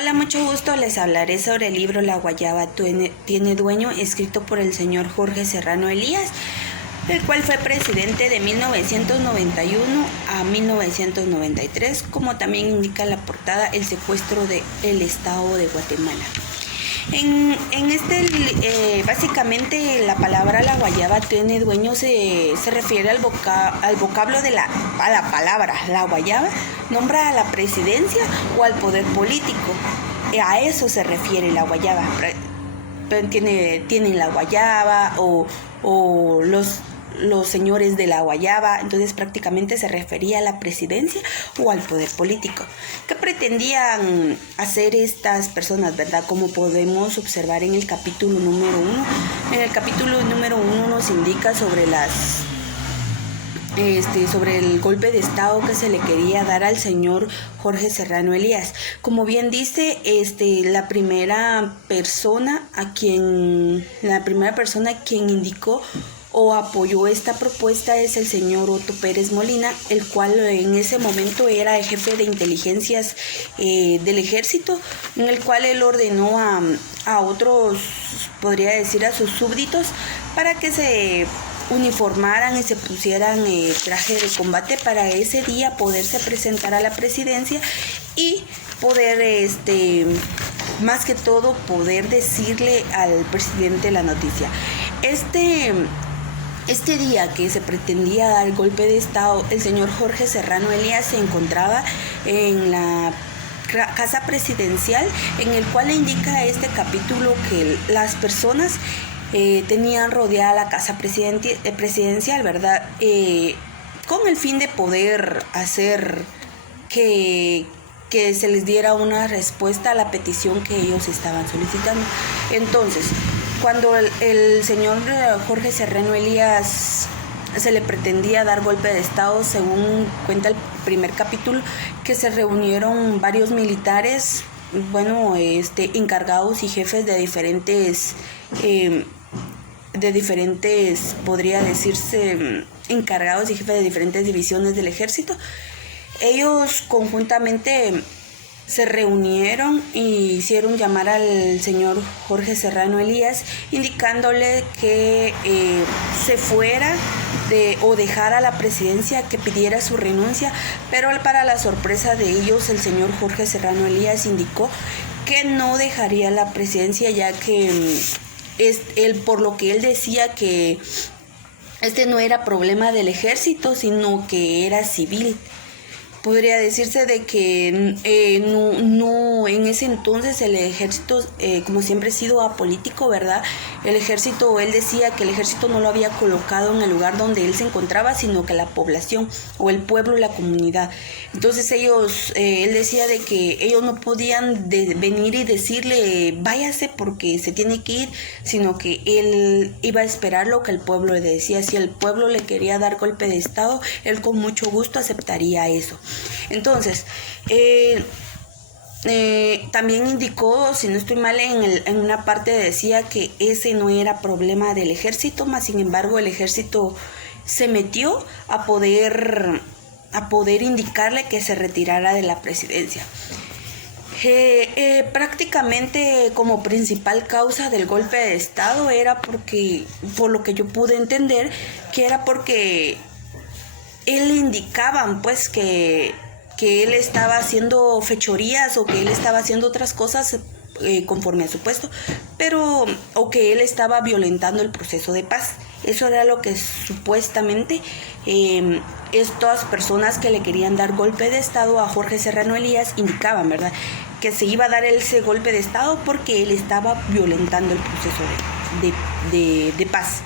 Hola, mucho gusto. Les hablaré sobre el libro La Guayaba tiene dueño, escrito por el señor Jorge Serrano Elías, el cual fue presidente de 1991 a 1993, como también indica la portada, el secuestro del Estado de Guatemala. Básicamente la palabra la guayaba tiene dueño se refiere al vocablo a la palabra la guayaba, nombra a la presidencia o al poder político. A eso se refiere la guayaba. Tienen la guayaba o los señores de la guayaba. Entonces prácticamente se refería a la presidencia o al poder político. ¿Qué pretendían hacer estas personas, verdad? Como podemos observar en el capítulo número 1. En el capítulo número 1 nos indica sobre sobre el golpe de estado que se le quería dar al señor Jorge Serrano Elías. Como bien dice, la primera persona quien indicó o apoyó esta propuesta es el señor Otto Pérez Molina, el cual en ese momento era el jefe de inteligencias del ejército, en el cual él ordenó a otros, podría decir a sus súbditos, para que se uniformaran y se pusieran traje de combate para ese día poderse presentar a la presidencia y poder, más que todo, poder decirle al presidente la noticia. Este día que se pretendía dar el golpe de estado, el señor Jorge Serrano Elías se encontraba en la casa presidencial, en el cual indica este capítulo que las personas tenían rodeada la casa presidencial, ¿verdad? Con el fin de poder hacer que se les diera una respuesta a la petición que ellos estaban solicitando. Entonces, cuando el señor Jorge Serrano Elías se le pretendía dar golpe de estado, según cuenta el primer capítulo, que se reunieron varios militares, encargados y jefes de diferentes, podría decirse, encargados y jefes de diferentes divisiones del ejército. Ellos conjuntamente se reunieron y hicieron llamar al señor Jorge Serrano Elías, indicándole que se fuera o dejara la presidencia, que pidiera su renuncia, pero para la sorpresa de ellos, el señor Jorge Serrano Elías indicó que no dejaría la presidencia, ya que por lo que él decía que no era problema del ejército, sino que era civil. Podría decirse de que no en ese entonces el ejército, como siempre ha sido apolítico, ¿verdad? Él decía que el ejército no lo había colocado en el lugar donde él se encontraba, sino que la población o el pueblo, la comunidad. Entonces él decía de que ellos no podían venir y decirle váyase porque se tiene que ir, sino que él iba a esperar lo que el pueblo le decía. Si el pueblo le quería dar golpe de estado, él con mucho gusto aceptaría eso. Entonces, también indicó, si no estoy mal, en una parte decía que ese no era problema del ejército, mas sin embargo el ejército se metió a poder indicarle que se retirara de la presidencia. Prácticamente como principal causa del golpe de estado era porque, por lo que yo pude entender, que era porque él indicaban pues que él estaba haciendo fechorías o que él estaba haciendo otras cosas conforme a su puesto, o que él estaba violentando el proceso de paz. Eso era lo que supuestamente estas personas que le querían dar golpe de estado a Jorge Serrano Elías indicaban, ¿verdad? Que se iba a dar ese golpe de estado porque él estaba violentando el proceso de paz.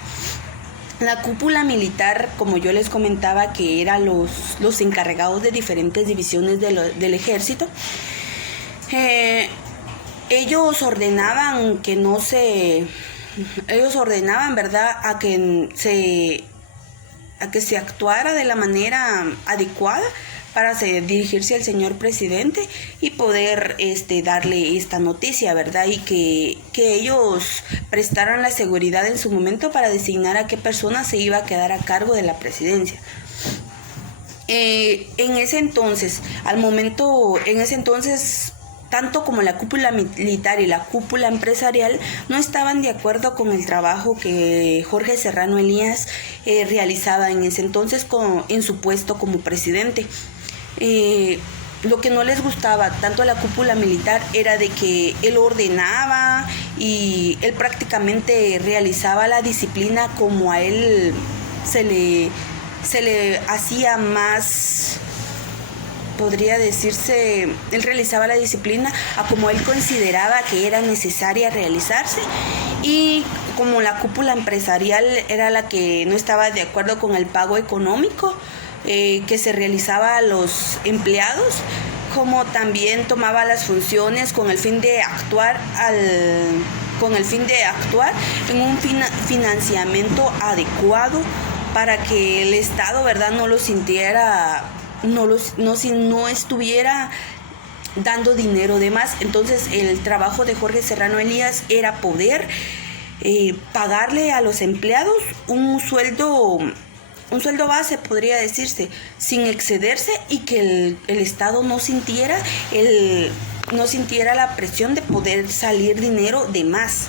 La cúpula militar, como yo les comentaba, que eran los encargados de diferentes divisiones del ejército, ellos ordenaban, ¿verdad?, a que se actuara de la manera adecuada para dirigirse al señor presidente y poder darle esta noticia, ¿verdad? Y que ellos prestaran la seguridad en su momento para designar a qué persona se iba a quedar a cargo de la presidencia. En ese entonces tanto como la cúpula militar y la cúpula empresarial no estaban de acuerdo con el trabajo que Jorge Serrano Elías realizaba en ese entonces en su puesto como presidente. Lo que no les gustaba tanto a la cúpula militar era de que él ordenaba y él prácticamente realizaba la disciplina como a él se le hacía más, podría decirse, él realizaba la disciplina a como él consideraba que era necesaria realizarse, y como la cúpula empresarial era la que no estaba de acuerdo con el pago económico que se realizaba a los empleados, como también tomaba las funciones con el fin de actuar en un financiamiento adecuado para que el Estado, ¿verdad?, no lo sintiera, no estuviera dando dinero de más. Entonces el trabajo de Jorge Serrano Elías era poder pagarle a los empleados un sueldo base, podría decirse, sin excederse, y que el Estado no sintiera la presión de poder salir dinero de más.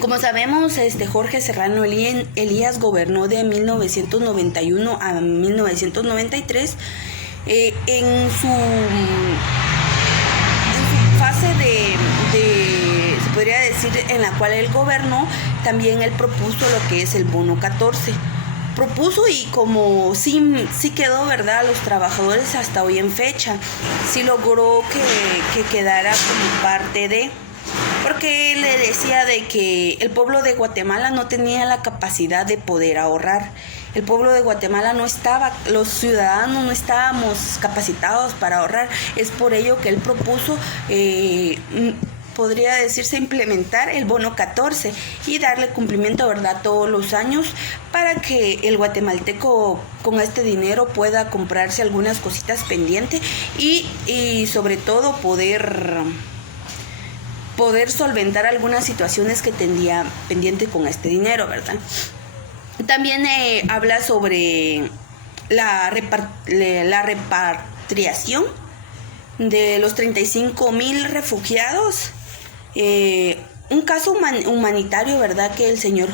Como sabemos, Jorge Serrano Elías gobernó de 1991 a 1993. En su fase se podría decir, en la cual él gobernó, también él propuso lo que es el bono 14. Propuso, y como sí quedó, ¿verdad?, a los trabajadores hasta hoy en fecha, sí logró que quedara como parte de... Porque él le decía de que el pueblo de Guatemala no tenía la capacidad de poder ahorrar. El pueblo de Guatemala los ciudadanos no estábamos capacitados para ahorrar. Es por ello que él propuso, podría decirse, implementar el bono 14 y darle cumplimiento, ¿verdad?, todos los años, para que el guatemalteco con este dinero pueda comprarse algunas cositas pendientes y sobre todo poder solventar algunas situaciones que tendría pendiente con este dinero, ¿verdad? También habla sobre la repatriación de los 35,000 refugiados. Un caso humanitario, ¿verdad?, que el señor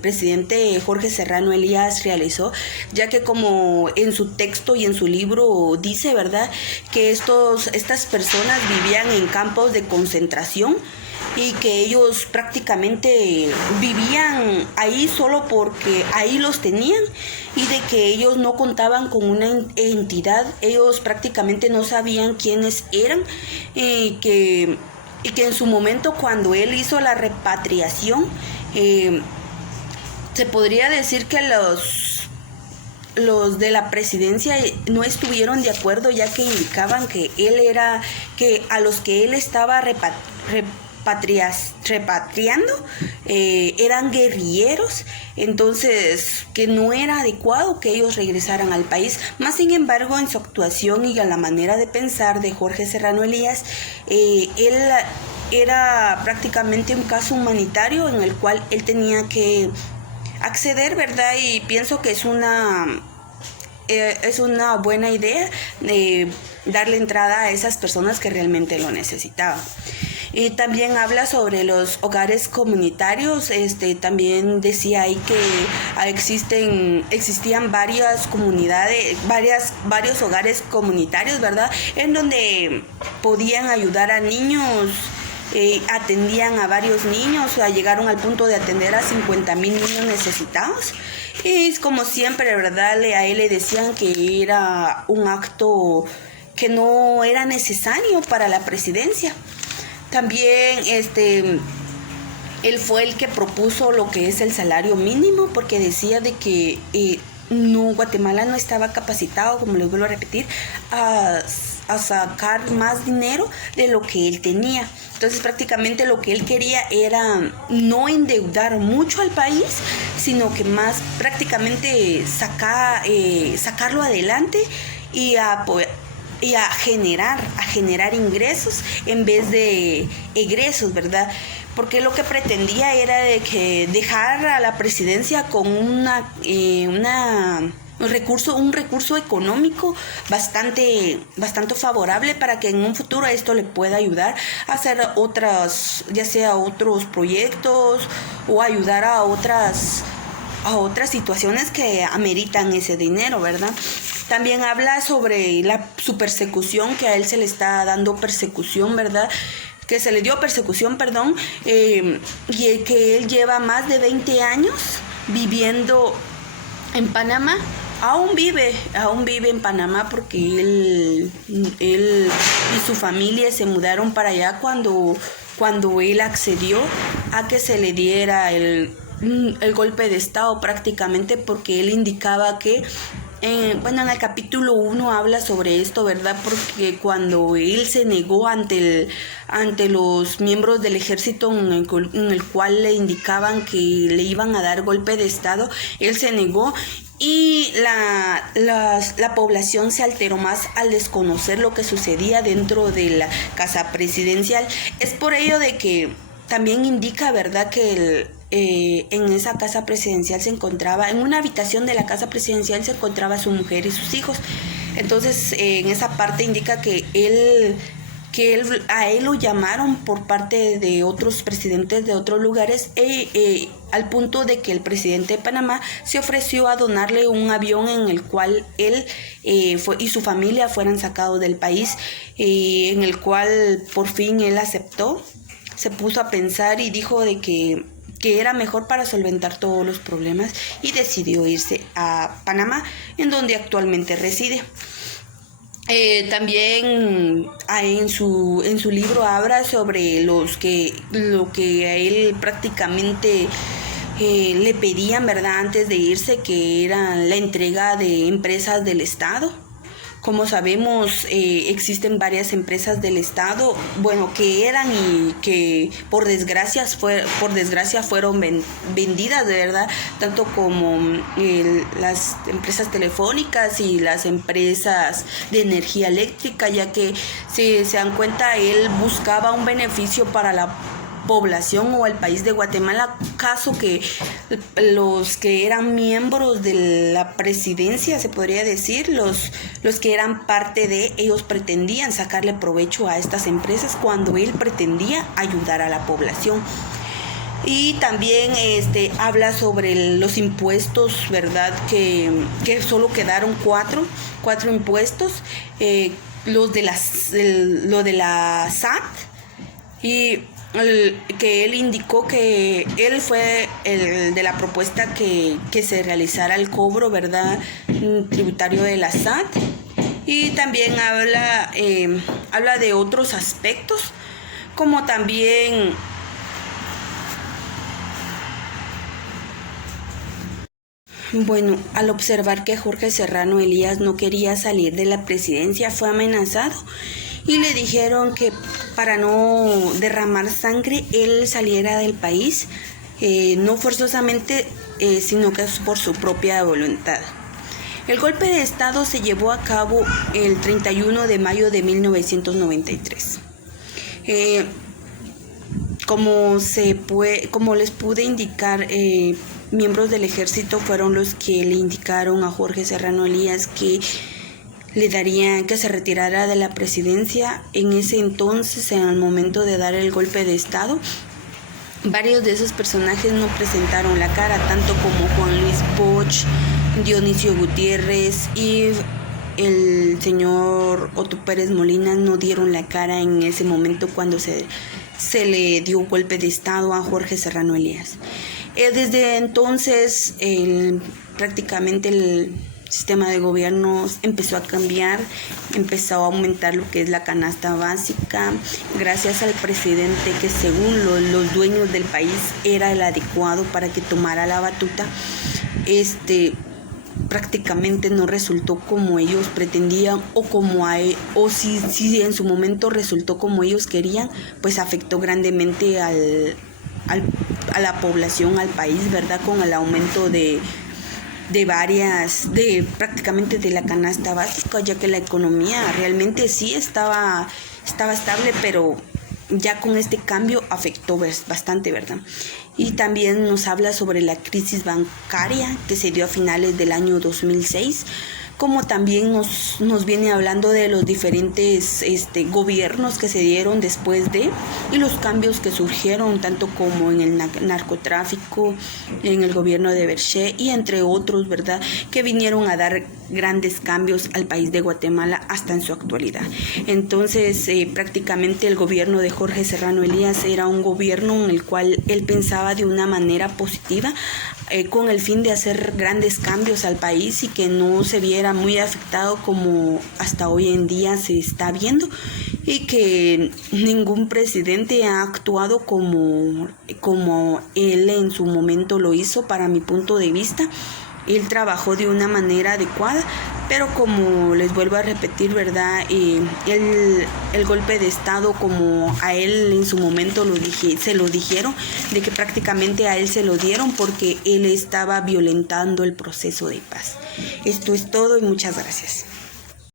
presidente Jorge Serrano Elías realizó, ya que como en su texto y en su libro dice, ¿verdad?, que estas personas vivían en campos de concentración y que ellos prácticamente vivían ahí solo porque ahí los tenían, y de que ellos no contaban con una entidad, ellos prácticamente no sabían quiénes eran, y que en su momento, cuando él hizo la repatriación, se podría decir que los de la presidencia no estuvieron de acuerdo, ya que indicaban que a los que él estaba repatriando eran guerrilleros, entonces que no era adecuado que ellos regresaran al país. Más sin embargo, en su actuación y a la manera de pensar de Jorge Serrano Elías, él era prácticamente un caso humanitario en el cual él tenía que acceder, ¿verdad? Y pienso que es una buena idea darle entrada a esas personas que realmente lo necesitaban. Y también habla sobre los hogares comunitarios. También decía ahí que existían varias comunidades, varios hogares comunitarios, ¿verdad?, en donde podían ayudar a niños. Atendían a varios niños, llegaron al punto de atender a 50,000 niños necesitados. Y como siempre, ¿verdad?, a él le decían que era un acto que no era necesario para la presidencia. También él fue el que propuso lo que es el salario mínimo, porque decía de que Guatemala no estaba capacitado, como les vuelvo a repetir, a sacar más dinero de lo que él tenía. Entonces prácticamente lo que él quería era no endeudar mucho al país, sino que más prácticamente sacarlo adelante y a generar ingresos en vez de egresos, ¿verdad? Porque lo que pretendía era de que dejar a la presidencia con una un recurso económico bastante favorable para que en un futuro esto le pueda ayudar a hacer ya sea otros proyectos o ayudar a otras situaciones que ameritan ese dinero, ¿verdad? También habla sobre su persecución, que a él se le está dando persecución, ¿verdad? Que se le dio persecución, perdón, y que él lleva más de 20 años viviendo en Panamá. Aún vive en Panamá porque él y su familia se mudaron para allá cuando él accedió a que se le diera el golpe de estado, prácticamente, porque él indicaba que en el capítulo 1 habla sobre esto, ¿verdad? Porque cuando él se negó ante los miembros del ejército en el cual le indicaban que le iban a dar golpe de estado, él se negó. Y la población se alteró más al desconocer lo que sucedía dentro de la casa presidencial. Es por ello de que también indica, ¿verdad?, que en esa casa presidencial en una habitación de la casa presidencial se encontraba su mujer y sus hijos. Entonces, en esa parte indica que a él lo llamaron por parte de otros presidentes de otros lugares, al punto de que el presidente de Panamá se ofreció a donarle un avión en el cual él y su familia fueran sacados del país, en el cual por fin él aceptó. Se puso a pensar y dijo de que era mejor para solventar todos los problemas, y decidió irse a Panamá, en donde actualmente reside. También en su libro habla sobre lo que a él prácticamente le pedían, ¿verdad?, antes de irse, que era la entrega de empresas del Estado. Como sabemos, existen varias empresas del Estado, bueno, que eran y que por desgracia fueron vendidas, de verdad, tanto como las empresas telefónicas y las empresas de energía eléctrica, ya que, si se dan cuenta, él buscaba un beneficio para la población o el país de Guatemala, caso que los que eran miembros de la presidencia, se podría decir, los que eran parte de ellos, pretendían sacarle provecho a estas empresas cuando él pretendía ayudar a la población. Y también habla sobre los impuestos, ¿verdad?, que solo quedaron cuatro impuestos, lo de la SAT, y que él indicó que él fue el de la propuesta que se realizara el cobro, ¿verdad?, tributario de la SAT. Y también habla de otros aspectos, como también al observar que Jorge Serrano Elías no quería salir de la presidencia, fue amenazado y le dijeron que para no derramar sangre él saliera del país, no forzosamente, sino que es por su propia voluntad. El golpe de estado se llevó a cabo el 31 de mayo de 1993. Como les pude indicar, miembros del ejército fueron los que le indicaron a Jorge Serrano Elías que le darían que se retirara de la presidencia. En ese entonces, en el momento de dar el golpe de estado, varios de esos personajes no presentaron la cara, tanto como Juan Luis Poch, Dionisio Gutiérrez y el señor Otto Pérez Molina no dieron la cara en ese momento cuando se le dio golpe de estado a Jorge Serrano Elías. Desde entonces, prácticamente el sistema de gobierno empezó a cambiar, empezó a aumentar lo que es la canasta básica, gracias al presidente que, según los dueños del país, era el adecuado para que tomara la batuta. Prácticamente no resultó como ellos pretendían, o si en su momento resultó como ellos querían, pues afectó grandemente a la población, al país, ¿verdad?, con el aumento prácticamente de la canasta básica, ya que la economía realmente sí estaba estable, pero ya con este cambio afectó bastante, ¿verdad? Y también nos habla sobre la crisis bancaria que se dio a finales del año 2006, como también nos viene hablando de los diferentes gobiernos que se dieron después de, y los cambios que surgieron, tanto como en el narcotráfico, en el gobierno de Berché y entre otros, ¿verdad?, que vinieron a dar grandes cambios al país de Guatemala hasta en su actualidad. Entonces, prácticamente el gobierno de Jorge Serrano Elías era un gobierno en el cual él pensaba de una manera positiva, con el fin de hacer grandes cambios al país y que no se viera muy afectado como hasta hoy en día se está viendo, y que ningún presidente ha actuado como él en su momento lo hizo. Para mi punto de vista, él trabajó de una manera adecuada, pero como les vuelvo a repetir, ¿verdad? El golpe de Estado, como a él en su momento se lo dijeron, de que prácticamente a él se lo dieron porque él estaba violentando el proceso de paz. Esto es todo y muchas gracias.